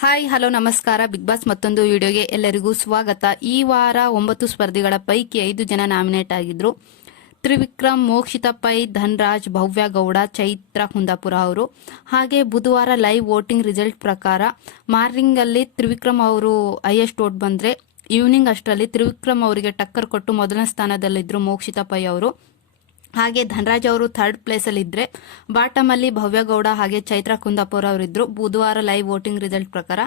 Hi, hello, ನಮಸ್ಕಾರ. Big Boss ಮತ್ತೊಂದು ವಿಡಿಯೋಗೆ ಎಲ್ಲರಿಗೂ ಸ್ವಾಗತ. ಈ ವಾರ ಒಂಬತ್ತು ಸ್ಪರ್ಧಿಗಳ ಪೈಕಿ ಐದು ಜನ ನಾಮಿನೇಟ್ ಆಗಿದ್ರು. ತ್ರಿವಿಕ್ರಮ್, ಮೋಕ್ಷಿತ ಪೈ, ಧನ್ರಾಜ್, ಭವ್ಯ ಗೌಡ, ಚೈತ್ರ ಕುಂದಾಪುರ ಅವರು. ಹಾಗೆ ಬುಧವಾರ ಲೈವ್ ವೋಟಿಂಗ್ ರಿಸಲ್ಟ್ ಪ್ರಕಾರ ಮಾರ್ನಿಂಗ್ ಅಲ್ಲಿ ತ್ರಿವಿಕ್ರಮ್ ಅವರು ಹೈಯೆಸ್ಟ್ ವೋಟ್ ಬಂದ್ರೆ, ಈವ್ನಿಂಗ್ ಅಷ್ಟರಲ್ಲಿ ತ್ರಿವಿಕ್ರಮ್ ಅವರಿಗೆ ಟಕ್ಕರ್ ಕೊಟ್ಟು ಮೊದಲನೇ ಸ್ಥಾನದಲ್ಲಿದ್ರು ಮೋಕ್ಷಿತ ಪೈ ಅವರು. ಹಾಗೆ ಧನರಾಜ್ ಅವರು ಥರ್ಡ್ ಪ್ಲೇಸ್ ಅಲ್ಲಿ ಇದ್ರೆ ಬಾಟಮ್ ಅಲ್ಲಿ ಭವ್ಯ ಗೌಡ ಹಾಗೆ ಚೈತ್ರ ಕುಂದಾಪುರ ಅವರಿದ್ರು ಬುಧವಾರ ಲೈವ್ ವೋಟಿಂಗ್ ರಿಸಲ್ಟ್ ಪ್ರಕಾರ.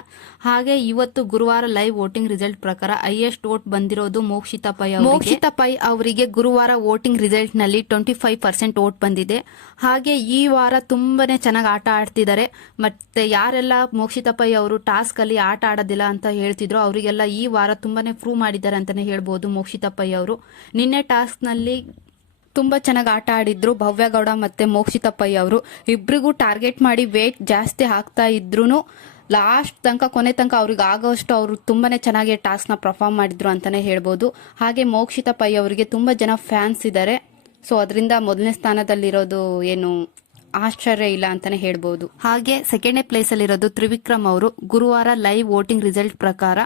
ಹಾಗೆ ಇವತ್ತು ಗುರುವಾರ ಲೈವ್ ವೋಟಿಂಗ್ ರಿಸಲ್ಟ್ ಪ್ರಕಾರ ಹೈಯೆಸ್ಟ್ ವೋಟ್ ಬಂದಿರೋದು ಮೋಕ್ಷಿತಾ ಪೈ ಮೋಕ್ಷಿತಾ ಪೈ ಅವರಿಗೆ ಗುರುವಾರ ವೋಟಿಂಗ್ ರಿಸಲ್ಟ್ನಲ್ಲಿ ಟ್ವೆಂಟಿ ಫೈವ್ ಪರ್ಸೆಂಟ್ ವೋಟ್ ಬಂದಿದೆ. ಹಾಗೆ ಈ ವಾರ ತುಂಬಾನೇ ಚೆನ್ನಾಗಿ ಆಟ ಆಡ್ತಿದ್ದಾರೆ. ಮತ್ತೆ ಯಾರೆಲ್ಲ ಮೋಕ್ಷಿತಾ ಪೈ ಅವರು ಟಾಸ್ಕ್ ಅಲ್ಲಿ ಆಟ ಆಡೋದಿಲ್ಲ ಅಂತ ಹೇಳ್ತಿದ್ರು, ಅವರಿಗೆಲ್ಲ ಈ ವಾರ ತುಂಬಾನೇ ಪ್ರೂವ್ ಮಾಡಿದ್ದಾರೆ ಅಂತಾನೆ ಹೇಳ್ಬೋದು ಮೋಕ್ಷಿತಾ ಪೈ ಅವರು. ನಿನ್ನೆ ಟಾಸ್ಕ್ನಲ್ಲಿ ತುಂಬಾ ಚೆನ್ನಾಗಿ ಆಟ ಆಡಿದ್ರು. ಭವ್ಯಗೌಡ ಮತ್ತೆ ಮೋಕ್ಷಿತಪ್ಪಯ್ಯ ಅವರು. ಇಬ್ರಿಗೂ ಟಾರ್ಗೆಟ್ ಮಾಡಿ ವೇಟ್ ಜಾಸ್ತಿ ಹಾಕ್ತಾ ಇದ್ರು ಲಾಸ್ಟ್ ತನಕ, ಕೊನೆ ತನಕ ಅವ್ರಿಗೆ ಆಗೋಷ್ಟು ಅವರು ತುಂಬಾನೇ ಚೆನ್ನಾಗಿ ಟಾಸ್ಕ್ನ ಪರ್ಫಾರ್ಮ್ ಮಾಡಿದ್ರು ಅಂತಾನೆ ಹೇಳ್ಬೋದು. ಹಾಗೆ ಮೋಕ್ಷಿತಪ್ಪಯ್ಯ ಅವರಿಗೆ ತುಂಬಾ ಜನ ಫ್ಯಾನ್ಸ್ ಇದ್ದಾರೆ ಸೊ ಅದರಿಂದ ಮೊದಲನೇ ಸ್ಥಾನದಲ್ಲಿರೋದು ಏನು ಆಶ್ಚರ್ಯ ಇಲ್ಲ ಅಂತಾನೆ ಹೇಳ್ಬೋದು. ಹಾಗೆ ಸೆಕೆಂಡ್ನೇ ಪ್ಲೇಸ್ ಅಲ್ಲಿರೋದು ತ್ರಿವಿಕ್ರಮ್ ಅವರು ಗುರುವಾರ ಲೈವ್ ವೋಟಿಂಗ್ ರಿಸಲ್ಟ್ ಪ್ರಕಾರ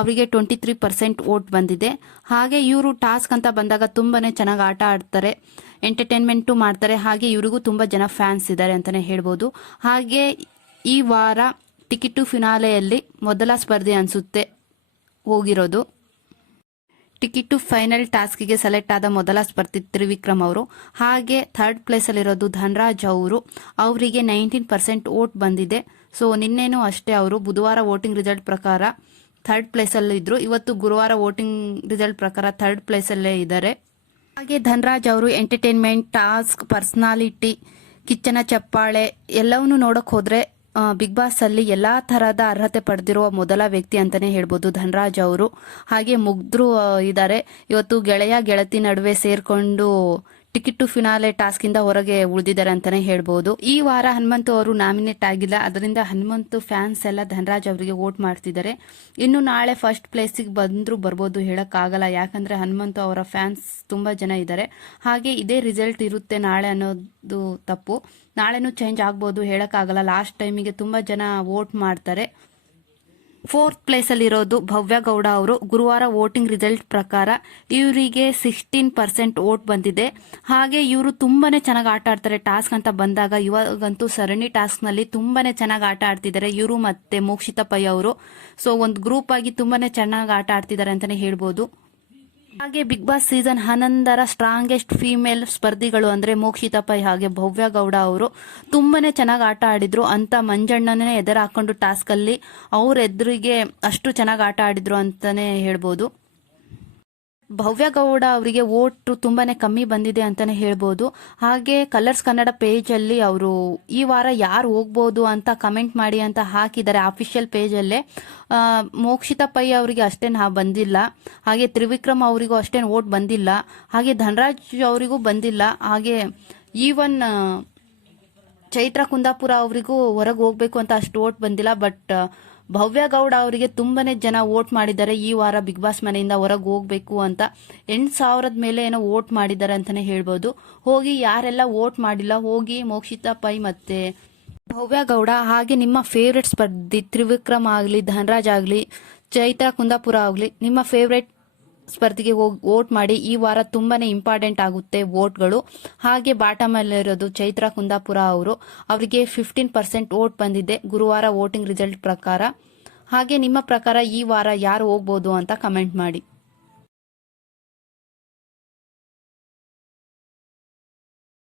ಅವರಿಗೆ ಟ್ವೆಂಟಿ ತ್ರೀ ಪರ್ಸೆಂಟ್ ವೋಟ್ ಬಂದಿದೆ. ಹಾಗೆ ಇವರು ಟಾಸ್ಕ್ ಅಂತ ಬಂದಾಗ ತುಂಬಾನೇ ಚೆನ್ನಾಗಿ ಆಟ ಆಡ್ತಾರೆ ಎಂಟರ್ಟೈನ್ಮೆಂಟು ಮಾಡ್ತಾರೆ, ಹಾಗೆ ಇವರಿಗೂ ತುಂಬಾ ಜನ ಫ್ಯಾನ್ಸ್ ಇದ್ದಾರೆ ಅಂತಾನೆ ಹೇಳ್ಬೋದು. ಹಾಗೆ ಈ ವಾರ ಟಿಕೆಟು ಫಿನಾಲೆಯಲ್ಲಿ ಮೊದಲ ಸ್ಪರ್ಧೆ ಅನಿಸುತ್ತೆ ಹೋಗಿರೋದು. ಟಿಕೆಟ್ ಫೈನಲ್ ಟಾಸ್ಕ್ಗೆ ಸೆಲೆಕ್ಟ್ ಆದ ಮೊದಲ ಸ್ಪರ್ಧಿ ತ್ರಿವಿಕ್ರಮ್ ಅವರು. ಹಾಗೆ ಥರ್ಡ್ ಪ್ಲೇಸಲ್ಲಿರೋದು ಧನ್ರಾಜ್ ಅವರು. ಅವರಿಗೆ ನೈನ್ಟೀನ್ ಪರ್ಸೆಂಟ್ ವೋಟ್ ಬಂದಿದೆ. ಸೊ, ನಿನ್ನೆನೂ ಅಷ್ಟೇ ಅವರು ಬುಧವಾರ ವೋಟಿಂಗ್ ರಿಸಲ್ಟ್ ಪ್ರಕಾರ ಥರ್ಡ್ ಪ್ಲೇಸ್ ಅಲ್ಲಿ ಇದ್ರು. ಇವತ್ತು ಗುರುವಾರ ವೋಟಿಂಗ್ ರಿಸಲ್ಟ್ ಪ್ರಕಾರ ಥರ್ಡ್ ಪ್ಲೇಸಲ್ಲೇ ಇದ್ದಾರೆ. ಹಾಗೆ ಧನ್ರಾಜ್ ಅವರು ಎಂಟರ್ಟೈನ್ಮೆಂಟ್, ಟಾಸ್ಕ್, ಪರ್ಸ್ನಾಲಿಟಿ, ಕಿಚ್ಚನ ಚಪ್ಪಾಳೆ ಎಲ್ಲವನ್ನೂ ನೋಡಕ್ ಹೋದ್ರೆ ಬಿಗ್ ಬಾಸ್ ಅಲ್ಲಿ ಎಲ್ಲಾ ತರಹದ ಅರ್ಹತೆ ಪಡೆದಿರುವ ಮೊದಲ ವ್ಯಕ್ತಿ ಅಂತಾನೆ ಹೇಳ್ಬೋದು ಧನರಾಜ್ ಅವರು. ಹಾಗೆ ಮುಗ್ದ್ರು ಇದ್ದಾರೆ ಇವತ್ತು ಗೆಳೆಯ ಗೆಳತಿ ನಡುವೆ ಸೇರ್ಕೊಂಡು ಟಿಕೆಟ್ ಟು ಫಿನಾಲೆ ಟಾಸ್ಕ್ ಇಂದ ಹೊರಗೆ ಉಳಿದಿದ್ದಾರೆ ಅಂತಾನೆ ಹೇಳ್ಬಹುದು ಈ ವಾರ ಹನುಮಂತು ಅವರು ನಾಮಿನೇಟ್ ಆಗಿಲ್ಲ. ಅದರಿಂದ ಹನುಮಂತು ಫ್ಯಾನ್ಸ್ ಎಲ್ಲ ಧನರಾಜ್ ಅವರಿಗೆ ವೋಟ್ ಮಾಡ್ತಿದ್ದಾರೆ. ಇನ್ನು ನಾಳೆ ಫಸ್ಟ್ ಪ್ಲೇಸಿಗೆ ಬಂದ್ರು ಬರ್ಬೋದು ಹೇಳಕ್ ಆಗಲ್ಲ ಯಾಕಂದ್ರೆ ಹನುಮಂತು ಅವರ ಫ್ಯಾನ್ಸ್ ತುಂಬಾ ಜನ ಇದ್ದಾರೆ. ಹಾಗೆ ಇದೇ ರಿಸಲ್ಟ್ ಇರುತ್ತೆ ನಾಳೆ ಅನ್ನೋದು ತಪ್ಪು. ನಾಳೆನೂ ಚೇಂಜ್ ಆಗ್ಬೋದು ಹೇಳಕ್ಕಾಗಲ್ಲ. ಲಾಸ್ಟ್ ಟೈಮಿಗೆ ತುಂಬಾ ಜನ ವೋಟ್ ಮಾಡ್ತಾರೆ. ಫೋರ್ತ್ ಪ್ಲೇಸ್ ಅಲ್ಲಿರೋದು ಭವ್ಯ ಗೌಡ ಅವರು. ಗುರುವಾರ ವೋಟಿಂಗ್ ರಿಸಲ್ಟ್ ಪ್ರಕಾರ ಇವರಿಗೆ ಸಿಕ್ಸ್ಟೀನ್ ಪರ್ಸೆಂಟ್ ವೋಟ್ ಬಂದಿದೆ. ಹಾಗೆ ಇವರು ತುಂಬಾನೇ ಚೆನ್ನಾಗಿ ಆಟ ಆಡ್ತಾರೆ ಟಾಸ್ಕ್ ಅಂತ ಬಂದಾಗ. ಇವಾಗಂತೂ ಸರಣಿ ಟಾಸ್ಕ್ನಲ್ಲಿ ತುಂಬಾನೇ ಚೆನ್ನಾಗಿ ಆಟ ಆಡ್ತಿದ್ದಾರೆ ಇವರು ಮತ್ತೆ ಮೋಕ್ಷಿತ ಪೈ ಅವರು. ಸೊ, ಒಂದು ಗ್ರೂಪ್ ಆಗಿ ತುಂಬಾನೇ ಚೆನ್ನಾಗಿ ಆಟ ಆಡ್ತಿದ್ದಾರೆ ಅಂತಾನೆ ಹೇಳ್ಬೋದು. ಹಾಗೆ ಬಿಗ್ ಬಾಸ್ ಸೀಸನ್ ಹನ್ನೊಂದರ ಸ್ಟ್ರಾಂಗೆಸ್ಟ್ ಫೀಮೇಲ್ ಸ್ಪರ್ಧಿಗಳು ಅಂದ್ರೆ ಮೋಕ್ಷಿತಾ ಪೈ ಹಾಗೆ ಭವ್ಯ ಗೌಡ ಅವರು ತುಂಬಾನೇ ಚೆನ್ನಾಗಿ ಆಟ ಆಡಿದ್ರು. ಅಂತ ಮಂಜಣ್ಣನೇ ಎದುರು ಹಾಕೊಂಡು ಟಾಸ್ಕ್ ಅಲ್ಲಿ ಅವ್ರ ಎದುರಿಗೆ ಅಷ್ಟು ಚೆನ್ನಾಗಿ ಆಟ ಆಡಿದ್ರು ಅಂತಾನೆ ಹೇಳ್ಬೋದು. ಭವ್ಯ ಗೌಡ ಅವರಿಗೆ ವೋಟ್ ತುಂಬಾನೇ ಕಮ್ಮಿ ಬಂದಿದೆ ಅಂತಾನೆ ಹೇಳ್ಬೋದು. ಹಾಗೆ ಕಲರ್ಸ್ ಕನ್ನಡ ಪೇಜ್ ಅಲ್ಲಿ ಅವರು ಈ ವಾರ ಯಾರು ಹೋಗ್ಬೋದು ಅಂತ ಕಮೆಂಟ್ ಮಾಡಿ ಅಂತ ಹಾಕಿದ್ದಾರೆ ಅಫಿಷಿಯಲ್ ಪೇಜ್ ಅಲ್ಲೇ. ಮೋಕ್ಷಿತಾ ಪೈ ಅವರಿಗೆ ಅಷ್ಟೇನು ಬಂದಿಲ್ಲ. ಹಾಗೆ ತ್ರಿವಿಕ್ರಮ್ ಅವರಿಗೂ ಅಷ್ಟೇನು ವೋಟ್ ಬಂದಿಲ್ಲ. ಹಾಗೆ ಧನರಾಜ್ ಅವರಿಗೂ ಬಂದಿಲ್ಲ. ಹಾಗೆ ಈವನ್ ಚೈತ್ರ ಕುಂದಾಪುರ ಅವರಿಗೂ ಹೊರಗೆ ಹೋಗ್ಬೇಕು ಅಂತ ಅಷ್ಟು ವೋಟ್ ಬಂದಿಲ್ಲ. ಬಟ್ ಭವ್ಯ ಗೌಡ ಅವರಿಗೆ ತುಂಬಾನೇ ಜನ ವೋಟ್ ಮಾಡಿದ್ದಾರೆ. ಈ ವಾರ ಬಿಗ್ ಬಾಸ್ ಮನೆಯಿಂದ ಹೊರಗೆ ಹೋಗ್ಬೇಕು ಅಂತ ಎಂಟು ಸಾವಿರದ ಮೇಲೆ ಏನೋ ವೋಟ್ ಮಾಡಿದ್ದಾರೆ ಅಂತಾನೆ ಹೇಳ್ಬೋದು. ಹೋಗಿ ಯಾರೆಲ್ಲ ವೋಟ್ ಮಾಡಿಲ್ಲ, ಹೋಗಿ ಮೋಕ್ಷಿತಾ ಪೈ ಮತ್ತೆ ಭವ್ಯ ಗೌಡ, ಹಾಗೆ ನಿಮ್ಮ ಫೇವ್ರೆಟ್ ಸ್ಪರ್ಧಿ ತ್ರಿವಿಕ್ರಮ್ ಆಗಲಿ, ಧನರಾಜ್ ಆಗಲಿ, ಚೈತ್ರ ಕುಂದಾಪುರ ಆಗಲಿ, ನಿಮ್ಮ ಫೇವ್ರೆಟ್ ಸ್ಪರ್ಧೆಗೆ ಹೋಗಿ ವೋಟ್ ಮಾಡಿ ಈ ವಾರ ತುಂಬಾನೇ ಇಂಪಾರ್ಟೆಂಟ್ ಆಗುತ್ತೆ ವೋಟ್ಗಳು. ಹಾಗೆ ಬಾಟಮ್ ಅಲ್ಲಿರೋದು ಚೈತ್ರ ಕುಂದಾಪುರ ಅವರು. ಅವರಿಗೆ ಫಿಫ್ಟೀನ್ ಪರ್ಸೆಂಟ್ ವೋಟ್ ಬಂದಿದೆ. ಗುರುವಾರ ವೋಟಿಂಗ್ ರಿಸಲ್ಟ್ ಪ್ರಕಾರ. ಹಾಗೆ ನಿಮ್ಮ ಪ್ರಕಾರ ಈ ವಾರ ಯಾರು ಹೋಗ್ಬೋದು ಅಂತ ಕಮೆಂಟ್ ಮಾಡಿ.